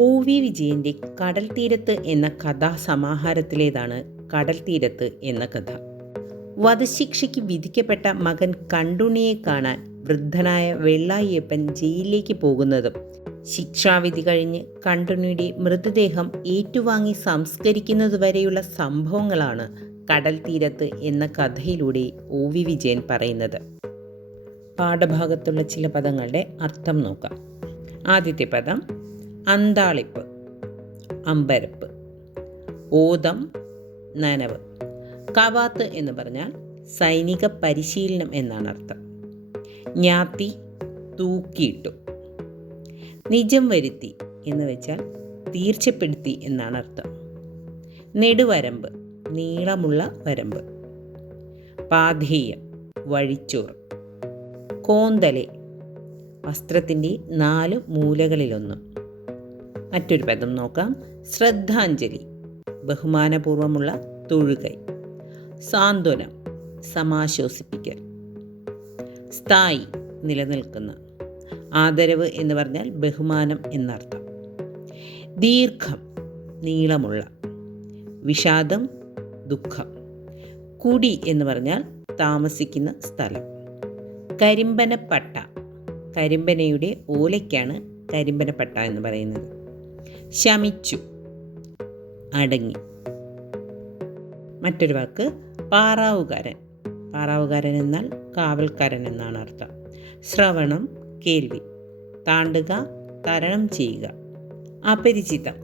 O V വിജയന്റെ കടൽ തീരത്ത് എന്ന കഥാസമാഹാരത്തിലേതാണ് കടൽ തീരത്ത് എന്ന കഥ. വധശിക്ഷയ്ക്ക് വിധിക്കപ്പെട്ട മകൻ കണ്ടുണിയെ കാണാൻ വൃദ്ധനായ വെള്ളായിയപ്പൻ ജയിലിലേക്ക് പോകുന്നതും ശിക്ഷാവിധി കഴിഞ്ഞ് കണ്ടുണിയുടെ മൃതദേഹം ഏറ്റുവാങ്ങി സംസ്കരിക്കുന്നതുവരെയുള്ള സംഭവങ്ങളാണ് കടൽ തീരത്ത് എന്ന കഥയിലൂടെ ഒ വി വിജയൻ പറയുന്നത്. പാഠഭാഗത്തുള്ള ചില പദങ്ങളുടെ അർത്ഥം നോക്കാം. ആദ്യത്തെ പദം അന്താളിപ്പ് അമ്പരപ്പ് ഓതം നനവ്. കവാത്ത് എന്ന് പറഞ്ഞാൽ സൈനിക പരിശീലനം എന്നാണ് അർത്ഥം. ഞാത്തി തൂക്കിയിട്ടു. നിജം വരുത്തി എന്ന് വെച്ചാൽ തീർച്ചപ്പെടുത്തി എന്നാണ് അർത്ഥം. നെടുവരമ്പ് നീളമുള്ള വരമ്പ്. പാധേയം വഴിച്ചോറ്. കോന്തലെ വസ്ത്രത്തിന്റെ നാല് മൂലകളിലൊന്ന്. മറ്റൊരു പദം നോക്കാം. ശ്രദ്ധാഞ്ജലി ബഹുമാനപൂർവമുള്ള തൊഴുകൈ. സാന്ത്വനം സമാശ്വസിപ്പിക്കൽ. സ്ഥായി നിലനിൽക്കുന്ന. ആദരവ് എന്ന് പറഞ്ഞാൽ ബഹുമാനം എന്നർത്ഥം. ദീർഘം നീളമുള്ള. വിഷാദം ദുഃഖം. കുടി എന്ന് പറഞ്ഞാൽ താമസിക്കുന്ന സ്ഥലം. കരിമ്പനപ്പട്ട കരിമ്പനയുടെ ഓലയ്ക്കാണ് കരിമ്പനപ്പട്ട എന്ന് പറയുന്നത്. ശമിച്ചു. അടങ്ങി. മറ്റൊരു വാക്ക് പാറാവുകാരൻ. പാറാവുകാരൻ എന്നാൽ കാവൽക്കാരൻ എന്നാണ് അർത്ഥം. ശ്രവണം കേൾവി. താണ്ടുക തരണം ചെയ്യുക. അപരിചിതം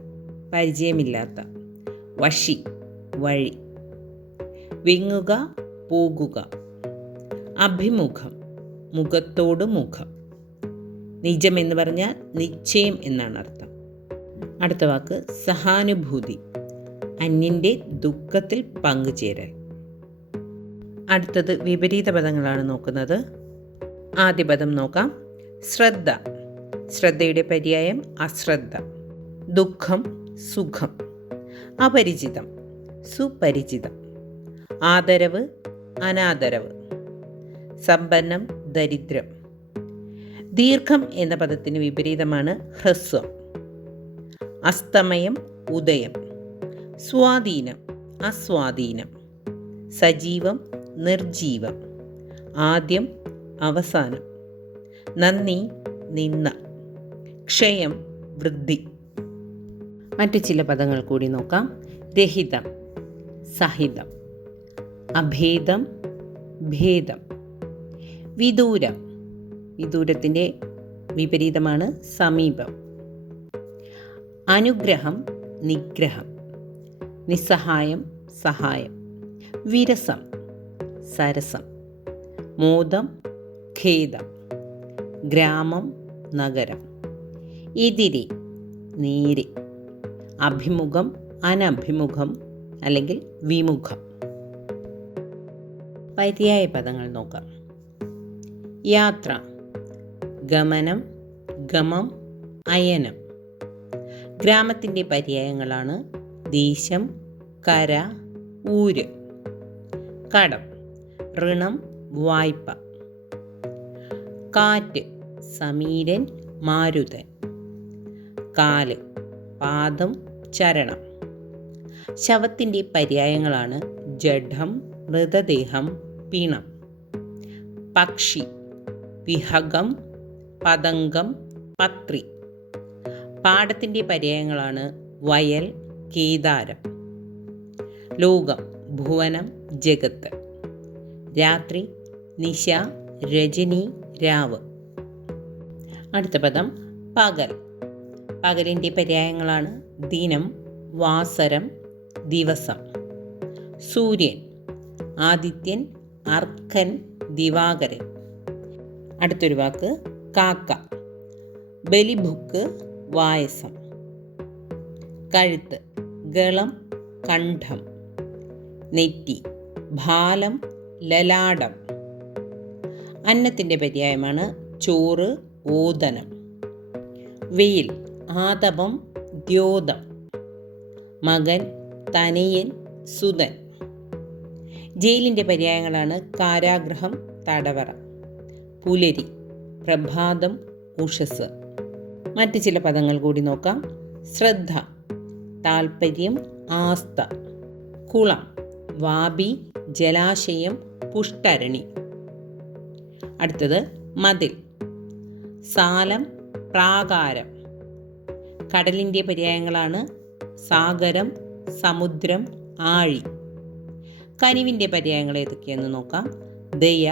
പരിചയമില്ലാത്ത. വഷി വഴി. വിങ്ങുക പോകുക. അഭിമുഖം മുഖത്തോട് മുഖം. നിജം എന്ന് പറഞ്ഞാൽ നിശ്ചയം എന്നാണ് അർത്ഥം. അടുത്ത വാക്ക് സഹാനുഭൂതി അന്യന്റെ ദുഃഖത്തിൽ പങ്കുചേരൽ. അടുത്തത് വിപരീത പദങ്ങളാണ് നോക്കുന്നത്. ആദ്യ പദം നോക്കാം. ശ്രദ്ധ ശ്രദ്ധയുടെ പര്യായം അശ്രദ്ധ. ദുഃഖം സുഖം. അപരിചിതം സുപരിചിതം. ആദരവ് അനാദരവ്. സമ്പന്നം ദരിദ്രം. ദീർഘം എന്ന പദത്തിന് വിപരീതമാണ് ഹ്രസ്വം. അസ്തമയം ഉദയം. സ്വാധീനം അസ്വാധീനം. സജീവം നിർജീവം. ആദ്യം അവസാനം. നന്ദി നിന്ന ക്ഷയം വൃദ്ധി. മറ്റു ചില പദങ്ങൾ കൂടി നോക്കാം. രഹിതം സഹിതം. അഭേദം ഭേദം. വിദൂരം. വിദൂരത്തിന്റെ വിപരീതമാണ് സമീപം. അനുഗ്രഹം നിഗ്രഹം. നിസ്സഹായം സഹായം. വിരസം സരസം. മോദം ഖേദം. ഗ്രാമം നഗരം. എതിരെ നേരെ. അഭിമുഖം അനഭിമുഖം അല്ലെങ്കിൽ വിമുഖം. പര്യായ പദങ്ങൾ നോക്കാം. യാത്ര. ഗമനം ഗമം അയനം. ഗ്രാമത്തിന്റെ പര്യായങ്ങളാണ് ദേശം കര ഊര്. കടം ഋണം വായ്പ. കാറ്റ് സമീരൻ മാരുതൻ. കാൽ പാദം ചരണം. ശവത്തിന്റെ പര്യായങ്ങളാണ് ജഡം മൃതദേഹം പിണം. പക്ഷി വിഹകം പതംഗം പത്രി. പാടത്തിന്റെ പര്യായങ്ങളാണ് വയൽ കേദാരം ലോകം ഭുവനം ജഗത്ത്. രാത്രി നിശ രജനി രാവ്. അടുത്ത പദം പകൽ. പകലിന്റെ പര്യായങ്ങളാണ് ദിനം വാസരം ദിവസം. സൂര്യൻ ആദിത്യൻ അർക്കൻ ദിവാകരൻ. അടുത്തൊരു വാക്ക് കാക്ക. ബലിഭുക്ക് വായസം കഴുത്ത് ഗളം കണ്ഠം. നെറ്റി ഭാലം ലലാടം. അന്നത്തിന്റെ പര്യായമാണ് ചോറ് ഓതനം വെയിൽ ആതപം ദ്യോതം. മകൻ തനയൻ സുതൻ ജയിലിന്റെ പര്യായങ്ങളാണ് കാരാഗ്രഹം തടവറ. പുലരി പ്രഭാതം ഉഷസ്. മറ്റ് ചില പദങ്ങൾ കൂടി നോക്കാം. ശ്രദ്ധ താൽപ്പര്യം ആസ്ത കുളം വാബി ജലാശയം പുഷ്ടരണി അടുത്തത് മതിൽ സാലം പ്രാകാരം. കടലിന്റെ പര്യായങ്ങളാണ് സാഗരം സമുദ്രം ആഴി. കനിവിന്റെ പര്യായങ്ങൾ ഏതൊക്കെയെന്ന് നോക്കാം. ദയ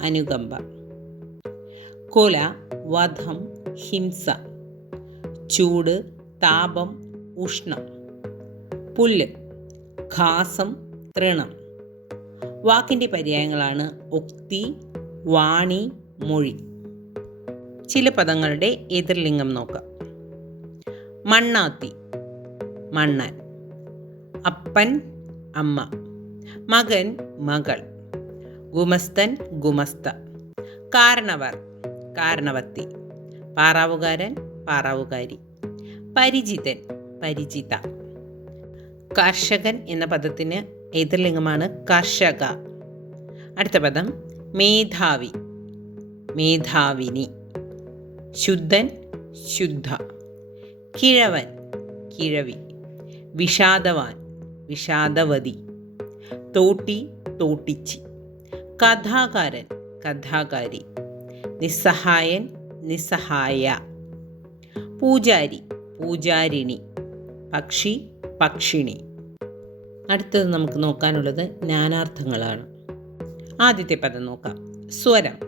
അനുകമ്പ. കൊല വധം ഹിംസ. ചൂട് താപം ഉഷ്ണം. പുല്ല് ഖാസം തൃണം. വാക്കിന്റെ പര്യായങ്ങളാണ് ഉക്തി വാണി മൊഴി. ചില പദങ്ങളുടെ എതിർലിംഗം നോക്കാം. മണ്ണാത്തി മണ്ണൻ. അപ്പൻ അമ്മ. മകൻ മകൾ. ഗുമസ്തൻ ഗുമസ്ത. കാരണവർ കാരണവത്തി. പാറാവുകാരൻ പാറാവുകാരി. പരിചിതൻ പരിചിത. കർഷകൻ എന്ന പദത്തിന് എതിർലിംഗമാണ് കർഷക. അടുത്ത പദം മേധാവി. മേധാവിനി. ശുദ്ധൻ ശുദ്ധ. കിഴവൻ കിഴവി. വിഷാദവാൻ വിഷാദവതി. തോട്ടി തോട്ടിച്ചി. കഥാകാരൻ കഥാകാരി. നിസ്സഹായൻ നിസ്സഹായ. പൂജാരി പൂജാരിണി പക്ഷി പക്ഷിണി. അടുത്തത് നമുക്ക് നോക്കാനുള്ളത് നാനാർത്ഥങ്ങളാണ്. ആദ്യത്തെ പദം നോക്കാം. സ്വരം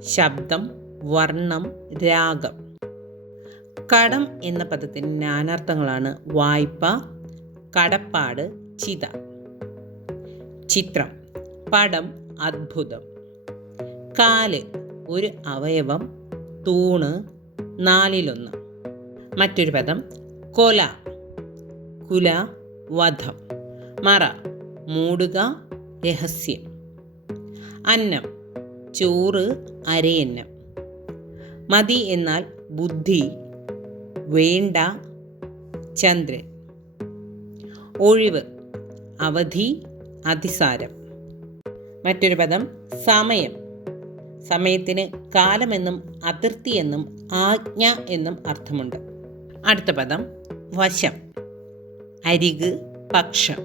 ശബ്ദം വർണം രാഗം. കടം എന്ന പദത്തിന് നാനാർത്ഥങ്ങളാണ് വായ്പ കടപ്പാട് ചിത. ചിത്രം പടം അത്ഭുതം. കാൽ ഒരു അവയവം. തൂണ് നാലിലൊന്ന്. മറ്റൊരു പദം കൊല കുല വധം. മറ മൂടുക രഹസ്യം. അന്നം ചോറ് അരയന്നം. മതി എന്നാൽ ബുദ്ധി വേണ്ട ചന്ദ്രൻ. ഒഴിവ് അവധി അതിസാരം. മറ്റൊരു പദം സമയം. സമയത്തിന് കാലമെന്നും അതിർത്തി എന്നും ആജ്ഞ എന്നും അർത്ഥമുണ്ട്. അടുത്ത പദം വശം. അരിക് പക്ഷം.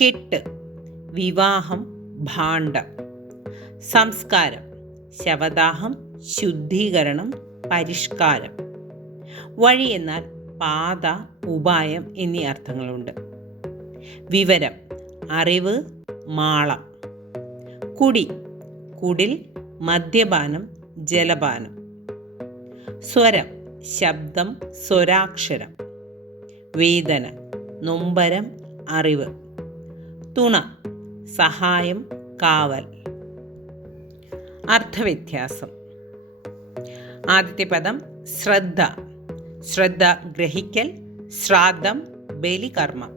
കെട്ട് വിവാഹം ഭാണ്ഡം. സംസ്കാരം ശവദാഹം ശുദ്ധീകരണം പരിഷ്കാരം. വഴി എന്നാൽ പാത ഉപായം എന്നീ അർത്ഥങ്ങളുണ്ട്. വിവരം അറിവ് മാളം. കുടി കുടിൽ മദ്യപാനം ജലപാനം. സ്വരം ശബ്ദം സ്വരാക്ഷരം. വേദന നൊമ്പരം അറിവ്. തുണ സഹായം കാവൽ. അർത്ഥവ്യത്യാസം. ആദ്യത്തെ പദം ശ്രദ്ധ. ശ്രദ്ധ ഗ്രഹിക്കൽ ശ്രാദ്ധം ബലികർമ്മം.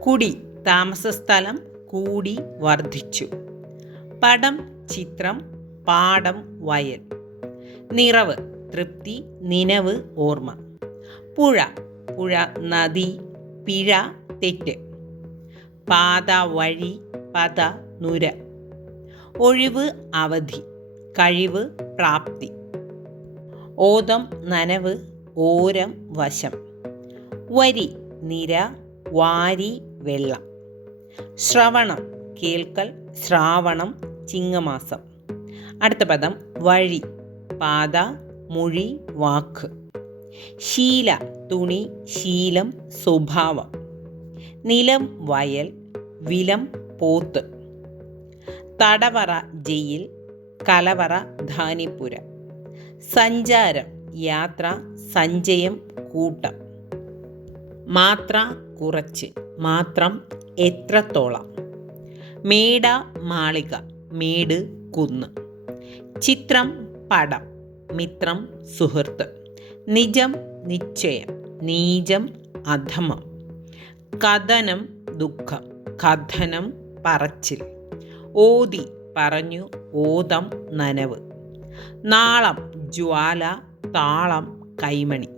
കുടി താമസസ്ഥലം കൂടി വർദ്ധിച്ചു. പടം ചിത്രം പാടം വയൽ. നിറവ്. തൃപ്തി നിനവ് ഓർമ്മ. പുഴ പുഴ നദി പിഴ തെറ്റ്. പാത വഴി പത നുര. ഒഴിവ് അവധി. കഴിവ് പ്രാപ്തി. ഓതം നനവ് ഓരം വശം. വരി നിര വാരി വെള്ളം. ശ്രവണം കേൾക്കൽ ശ്രാവണം ചിങ്ങമാസം. അടുത്ത പദം വഴി പാത മൊഴി വാക്ക്. ശീല തുണി ശീലം സ്വഭാവം. നിലം വയൽ. വിലം പോത്ത്. തടവറ ജയിൽ. കലവറ ധാനിപ്പുര സഞ്ചാരം യാത്ര സഞ്ചയം കൂട്ടം. മാത്ര കുറച്ച്. മാത്രം എത്രത്തോളം. മേട മാളിക. മേട് കുന്ന്. ചിത്രം പടം. മിത്രം സുഹൃത്ത്. നിജം നിശ്ചയം. നീചം അധമം. കഥനം ദുഃഖം. കഥനം പറച്ചിൽ. ഓതി പറഞ്ഞു ഓതം നനവ്. നാളം ജ്വാല താളം കൈമണി.